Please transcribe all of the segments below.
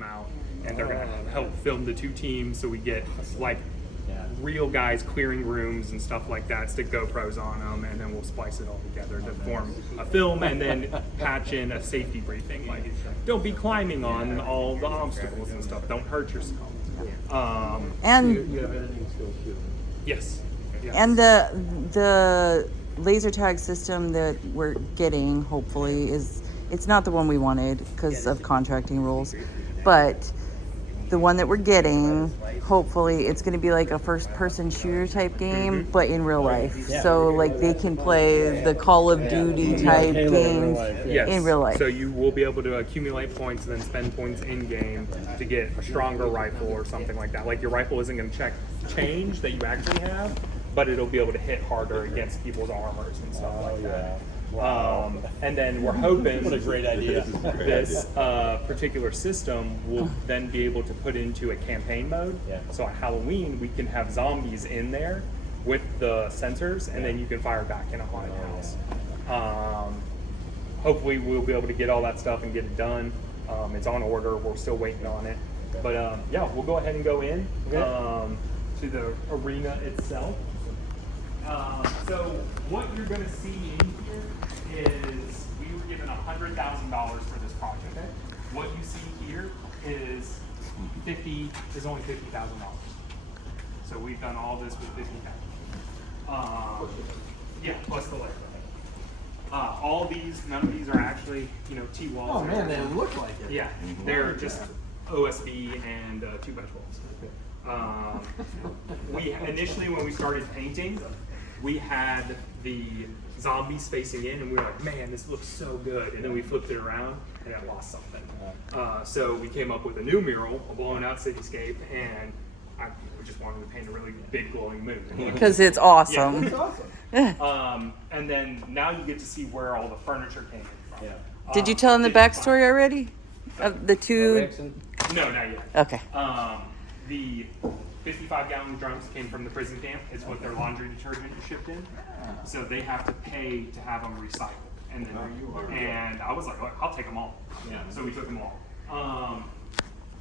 come out, and they're gonna help film the 2 teams, so we get like real guys clearing rooms and stuff like that, stick GoPros on them, and then we'll splice it all together to form a film, and then patch in a safety briefing, like don't be climbing on all the obstacles and stuff, don't hurt yourself. And You have editing skills too. Yes. and the laser tag system that we're getting, hopefully, it's not the one we wanted because of contracting rules, but the one that we're getting, hopefully, it's going to be like a first-person shooter type game, but in real life. So, like, they can play the Call of Duty type games in real life. So you will be able to accumulate points and then spend points in game to get a stronger rifle or something like that. Like your rifle isn't going to change that you actually have, but it'll be able to hit harder against people's armors and stuff like that. And then we're hoping What a great idea. this particular system will then be able to put into a campaign mode. So at Halloween, we can have zombies in there with the sensors, and then you can fire back in a haunted house. Hopefully we'll be able to get all that stuff and get it done. It's on order. We're still waiting on it. But yeah, we'll go ahead and go in to the arena itself. So what you're going to see in here is we were given $100,000 for this project. What you see here is only $50,000. So we've done all this with $50,000. Yeah, plus the labor. All these, none of these are actually, T-walls. Oh man, they look like it. Yeah, they're just OSB and 2x12s. We initially, when we started painting, we had the zombies facing in, and we were like, man, this looks so good. And then we flipped it around, and it lost something. So we came up with a new mural, a blown out cityscape, and we just wanted to paint a really big glowing moon. Because it's awesome. That's awesome. And then now you get to see where all the furniture came in from. Yeah. Did you tell them the backstory already? Of the two? No, not yet. Okay. The 55-gallon drums came from the prison camp. It's what their laundry detergent is shipped in. So they have to pay to have them recycled. And I was like, oh, I'll take them all. So we took them all.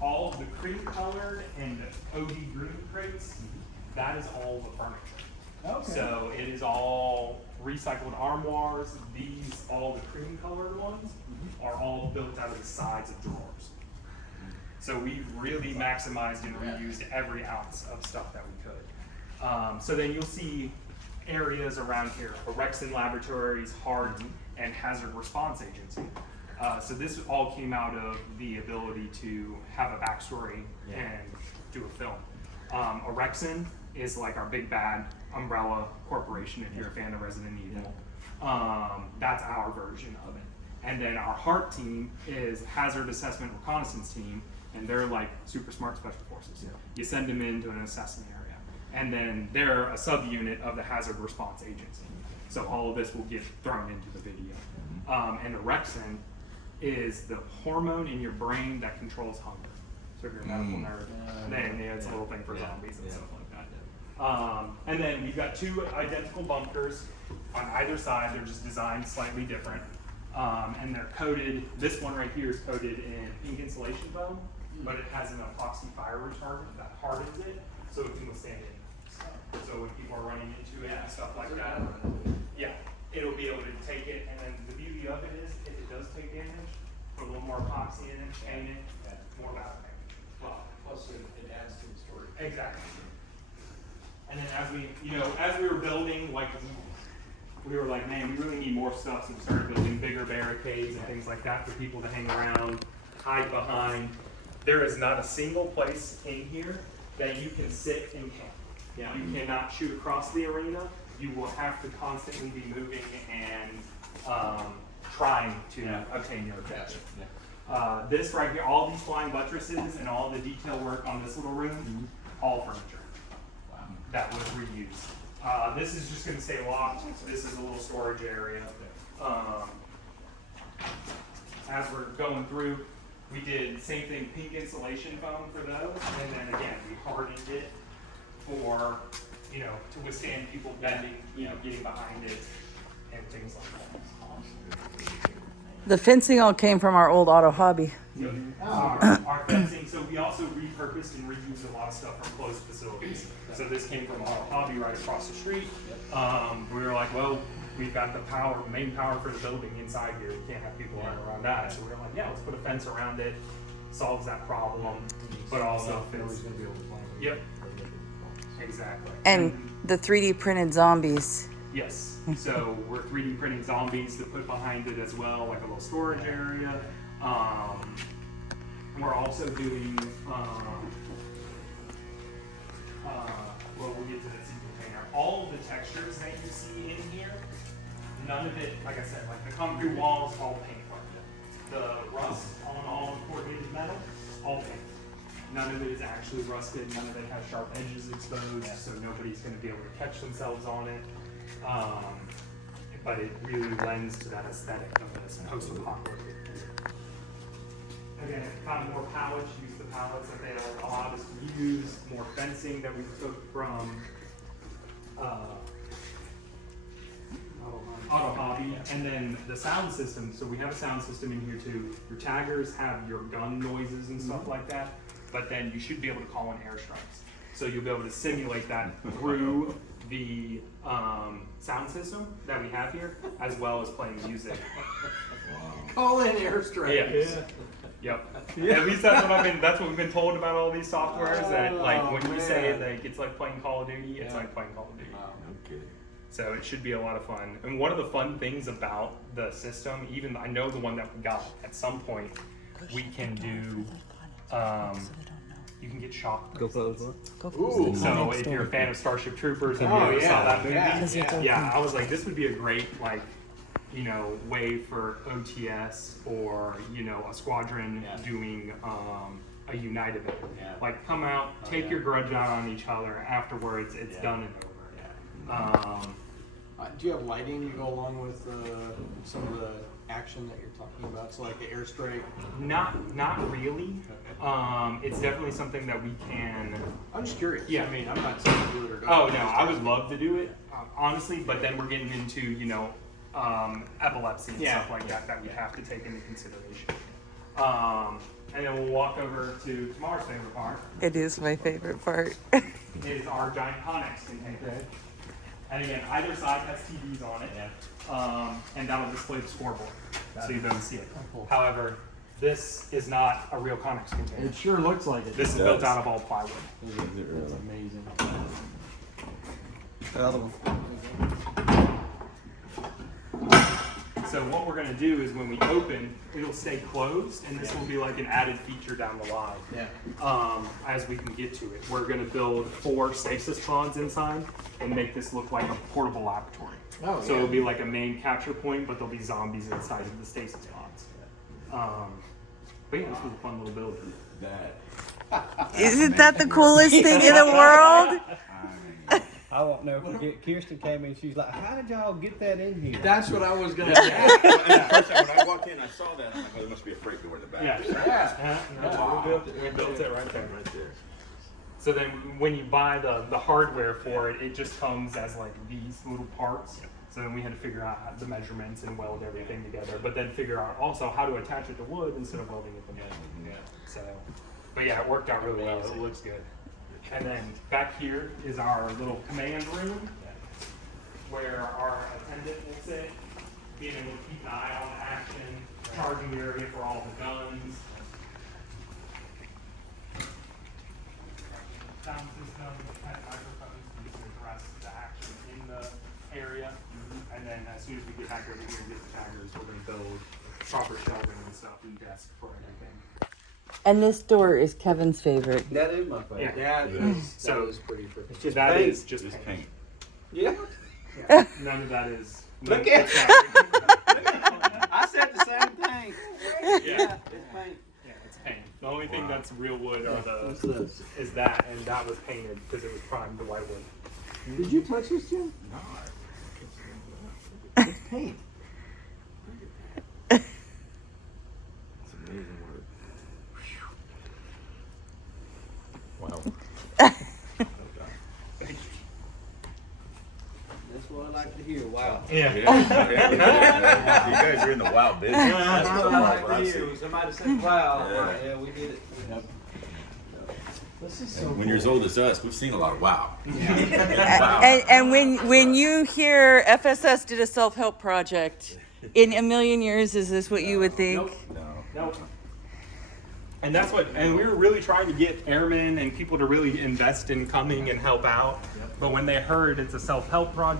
All of the cream colored and the OD green crates, that is all the furniture. Okay. So it is all recycled armoires. These, all the cream colored ones, are all built out of the sides of drawers. So we really maximized and reused every ounce of stuff that we could. So then you'll see areas around here: Orexin Laboratories, HART, and Hazard Response Agency. So this all came out of the ability to have a backstory and do a film. Orexin is like our big bad umbrella corporation, if you're a fan of Resident Evil. That's our version of it. And then our HART team is Hazard Assessment Reconnaissance Team, and they're like super smart special forces. You send them into an assessment area, and then they're a subunit of the Hazard Response Agency. So all of this will get thrown into the video. And orexin is the hormone in your brain that controls hunger. So if you're a medical nerd, then it's a little thing for zombies and stuff like that. And then we've got 2 identical bunkers on either side. They're just designed slightly different. And they're coated, this one right here is coated in pink insulation foam, but it has an epoxy fire retardant that hardens it so it can withstand it. So when people are running into it and stuff like that, it'll be able to take it. And then the beauty of it is, if it does take damage, put a little more epoxy in it, paint it, more battle damage. Plus it adds to the story. Exactly. And then as we were building, like, we were like, man, we really need more stuff, so we started building bigger barricades and things like that for people to hang around, hide behind. There is not a single place in here that you can sit and camp. You cannot shoot across the arena. You will have to constantly be moving and trying to obtain your objective. This right here, all these flying buttresses and all the detail work on this little room, all furniture that was reused. This is just going to stay locked. This is a little storage area. As we're going through, we did same thing, pink insulation foam for those, and then again we hardened it for to withstand people bending, getting behind it, and things like that. The fencing all came from our old auto hobby. Our fencing we also repurposed and reused a lot of stuff from closed facilities. So this came from Auto Hobby right across the street. We were like, well, we've got the main power for the building inside here. We can't have people running around that. So we were like, yeah, let's put a fence around it. Solves that problem, but also fits. Yep. Exactly. And the 3D printed zombies. Yes. So we're 3D printing zombies to put behind it as well, like a little storage area. We're also doing, well, we'll get to this in container. All of the textures that you see in here, none of it, like I said, like the concrete walls, all paint work. The rust on all the corrugated metal, all paint. None of it is actually rusted, none of it has sharp edges exposed, so nobody's gonna be able to catch themselves on it. But it really lends to that aesthetic of this post-apocalyptic. Again, found more pallets, use the pallets that they allowed us to use, more fencing that we took from Auto Hobby, and then the sound system. So we have a sound system in here too. Your taggers have your gun noises and stuff like that, but then you should be able to call in airstrikes. So you'll be able to simulate that through the sound system that we have here, as well as playing music. Call in airstrikes. Yeah. Yep. At least that's what we've been told about all these softwares. That like when we say it, like it's like playing Call of Duty, it's like playing Call of Duty. Okay. So it should be a lot of fun. And one of the fun things about the system, even I know the one that we got, at some point we can do, you can get shock bracelets. Ooh. So if you're a fan of Starship Troopers and you ever saw that movie, yeah, I was like, this would be a great like, you know, way for OTS or, you know, a squadron doing a Unite event. Like come out, take your grudge out on each other. Afterwards, it's done and over. Do you have lighting to go along with some of the action that you're talking about? So like the airstrike? Not really. It's definitely something that we can. I'm just curious. Yeah. I mean, I'm not saying to do it or not. Oh no, I would love to do it, honestly. But then we're getting into, you know, epilepsy and stuff like that we have to take into consideration. And then we'll walk over to Tamar's favorite part. It is my favorite part. Is our giant Connex container. And again, either side has TVs on it, and that'll display the scoreboard, so you'll be able to see it. Cool. However, this is not a real Connex container. It sure looks like it. This is built out of all plywood. It's amazing. Another one. So what we're going to do is when we open, it'll stay closed, and this will be like an added feature down the line. As we can get to it. We're going to build 4 stasis pods inside and make this look like a portable laboratory. So it'll be like a main capture point, but there'll be zombies inside of the stasis pods. But yeah, this was a fun little build. Isn't that the coolest thing in the world? I won't know. Kirsten came in, she's like, how did y'all get that in here? That's what I was going to say. When I walked in, I saw that. I'm like, oh, there must be a freight door in the back. We built it right there. So then when you buy the hardware for it, it just comes as like these little parts. So then we had to figure out the measurements and weld everything together, but then figure out also how to attach it to wood instead of welding it together. So, but yeah, it worked out really well. It looks good. And then back here is our little command room where our attendant will sit, being able to keep an eye on the action, charging area for all the guns. Sound system has microphones to address the action in the area. And then as soon as we get back over here and get the taggers, we're going to build proper shelving and stuff and desk for everything. And this door is Kevin's favorite. That is my favorite. That is pretty freaking. It's just That paint. is just Just paint. paint. Yeah. None of that is. Look it's at- not- I said the same thing. Yeah. It's paint. Yeah, it's paint. The only thing that's real wood are What's the this? is that, and that was painted because it was primed to white wood. Did you touch this, Jim? No. It's paint. It's amazing work. Wow. That's what I like to hear. Wow. Yeah. You guys are in the wild business. That's what I what like I to see. hear. When somebody said, wow, Yeah. yeah, we did it. This is so When you're as old as us, we've seen a lot of wow. And when you hear FSS did a self-help project, in a million years, is this what you would think? Nope. Nope. And that's what, and we were really trying to get airmen and people to really invest in coming and help out. But when they heard it's a self-help project,